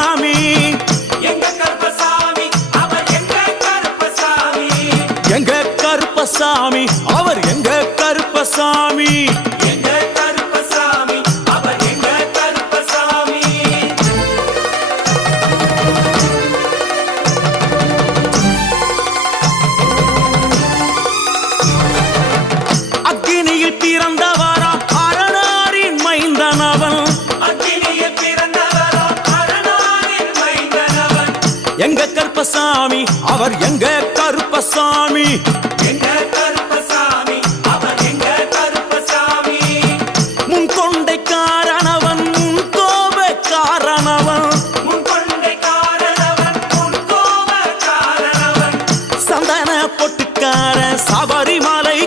கருப்பசாமி எங்க கருப்பசாமி அவர் எங்க கருப்பசாமி எங்க கருப்பசாமி அவர் எங்க கருப்பசாமி எங்க கருப்பசாமி அவர் எங்க கருப்பசாமி அக்கினியில் பிறந்தவரா அரணாரின் மைந்தனவன் அக்கினியில் பிறந்தவரோ அரணாரின் மைந்தனவன் எங்க கருப்பசாமி அவர் எங்க கருப்பசாமி எங்க